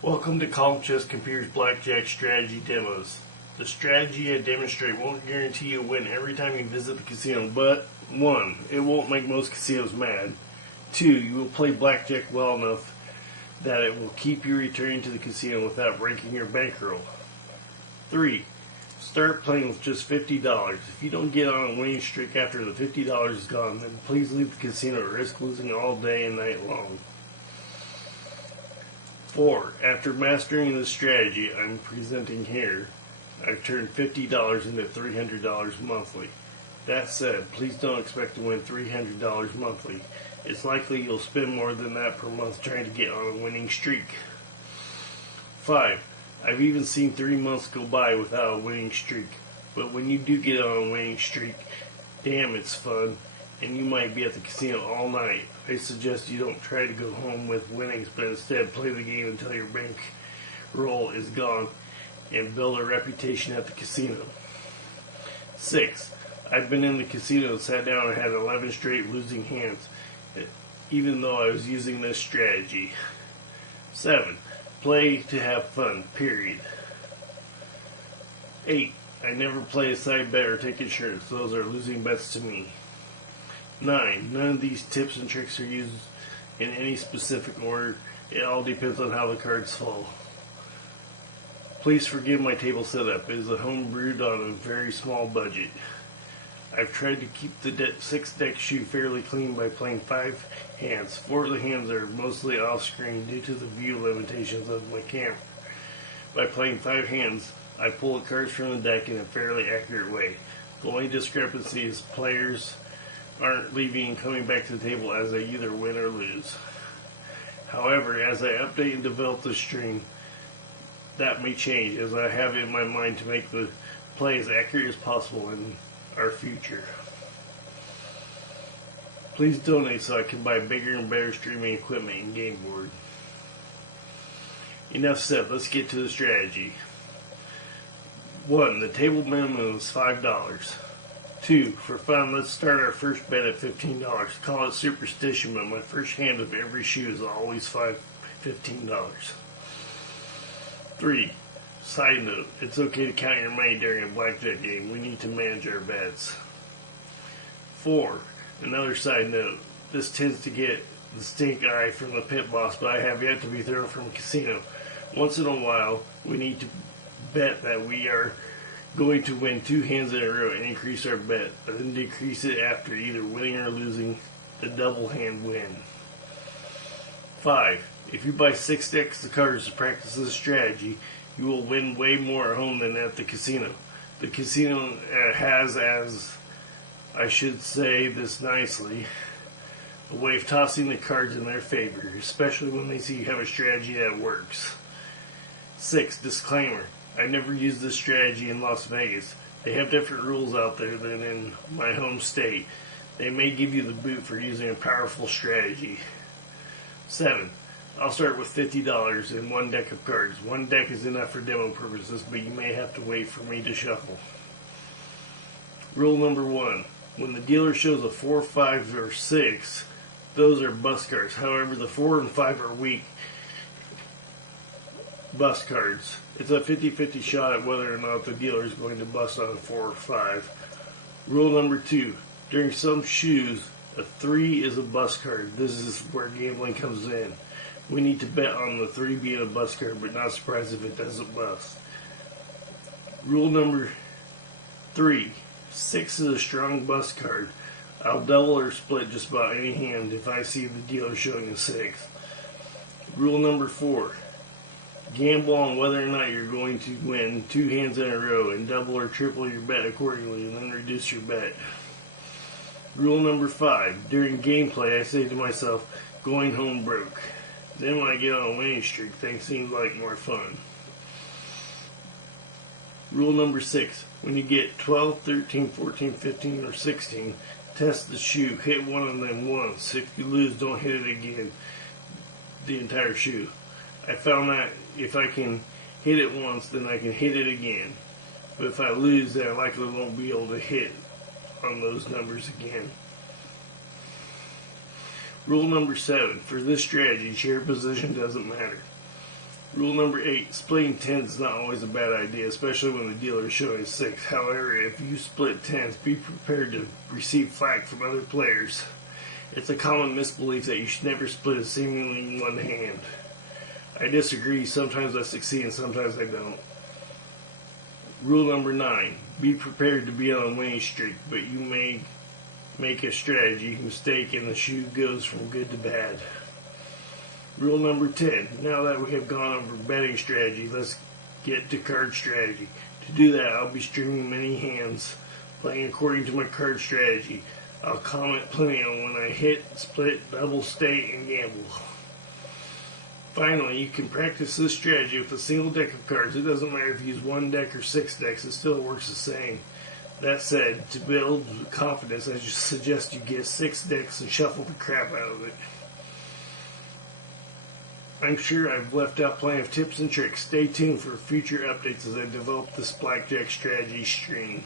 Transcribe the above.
Welcome to Calm Chess Computer's Blackjack Strategy Demos. The strategy I demonstrate won't guarantee you a win every time you visit the casino, but 1. It won't make most casinos mad. 2. You will play blackjack well enough that it will keep you returning to the casino without breaking your bankroll. 3. Start playing with just $50. If you don't get on a winning streak after the $50 is gone, then please leave the casino or risk losing all day and night long. 4. After mastering the strategy I'm presenting here, I've turned $50 into $300 monthly. That said, please don't expect to win $300 monthly. It's likely you'll spend more than that per month trying to get on a winning streak. 5. I've even seen 3 months go by without a winning streak. But when you do get on a winning streak, damn, it's fun, and you might be at the casino all night. I suggest you don't try to go home with winnings, but instead play the game until your bankroll is gone and build a reputation at the casino. 6. I've been in the casino and sat down and had 11 straight losing hands, even though I was using this strategy. 7. Play to have fun, period. 8. I never play a side bet or take insurance. Those are losing bets to me. 9. None of these tips and tricks are used in any specific order. It all depends on how the cards fall. Please forgive my table setup. It is a home brewed on a very small budget. I've tried to keep the 6-deck shoe fairly clean by playing 5 hands. 4 of the hands are mostly off-screen due to the view limitations of my camera. By playing 5 hands, I pull the cards from the deck in a fairly accurate way. The only discrepancy is players aren't leaving and coming back to the table as they either win or lose. However, as I update and develop the stream, that may change, as I have it in my mind to make the play as accurate as possible in our future. Please donate so I can buy bigger and better streaming equipment and game board. Enough said, let's get to the strategy. 1. The table minimum is $5. 2. For fun, let's start our first bet at $15. Call it superstition, but my first hand of every shoe is always $15. 3. Side note, it's okay to count your money during a blackjack game. We need to manage our bets. 4. Another side note, this tends to get the stink eye from the pit boss, but I have yet to be thrown from a casino. Once in a while, we need to bet that we are going to win 2 hands in a row and increase our bet, but then decrease it after either winning or losing the double hand win. 5. If you buy 6 decks of cards to practice this strategy, you will win way more at home than at the casino. The casino has, as I should say this nicely, a way of tossing the cards in their favor, especially when they see you have a strategy that works. 6. Disclaimer. I never used this strategy in Las Vegas. They have different rules out there than in my home state. They may give you the boot for using a powerful strategy. 7. I'll start with $50 and 1 deck of cards. 1 deck is enough for demo purposes, but you may have to wait for me to shuffle. Rule number 1. When the dealer shows a 4, 5, or 6, those are bust cards. However, the 4 and 5 are weak bust cards. It's a 50-50 shot at whether or not the dealer is going to bust on a 4 or 5. Rule number 2. During some shoes, a 3 is a bust card. This is where gambling comes in. We need to bet on the 3 being a bust card, but not surprised if it doesn't bust. Rule number 3. 6 is a strong bust card. I'll double or split just about any hand if I see the dealer showing a 6. Rule number 4. Gamble on whether or not you're going to win 2 hands in a row and double or triple your bet accordingly and then reduce your bet. Rule number 5. During gameplay, I say to myself, going home broke. Then when I get on a winning streak, things seem like more fun. Rule number 6. When you get 12, 13, 14, 15, or 16, test the shoe. Hit one of them once. If you lose, don't hit it again. The entire shoe. I found that if I can hit it once, then I can hit it again. But if I lose, then I likely won't be able to hit on those numbers again. Rule number 7. For this strategy, chair position doesn't matter. Rule number 8, splitting tens is not always a bad idea, especially when the dealer is showing 6. However, if you split tens, be prepared to receive flack from other players. It's a common misbelief that you should never split a seemingly one hand. I disagree. Sometimes I succeed and sometimes I don't. Rule number 9, be prepared to be on a winning streak, but you may make a strategy mistake and the shoe goes from good to bad. Rule number 10, now that we have gone over betting strategy, let's get to card strategy. To do that, I'll be streaming many hands, playing according to my card strategy. I'll comment plenty on when I hit, split, double, stake, and gamble. Finally, you can practice this strategy with a single deck of cards. It doesn't matter if you use 1 deck or 6 decks, it still works the same. That said, to build confidence, I just suggest you get 6 decks and shuffle the crap out of it. I'm sure I've left out plenty of tips and tricks. Stay tuned for future updates as I develop this blackjack strategy stream.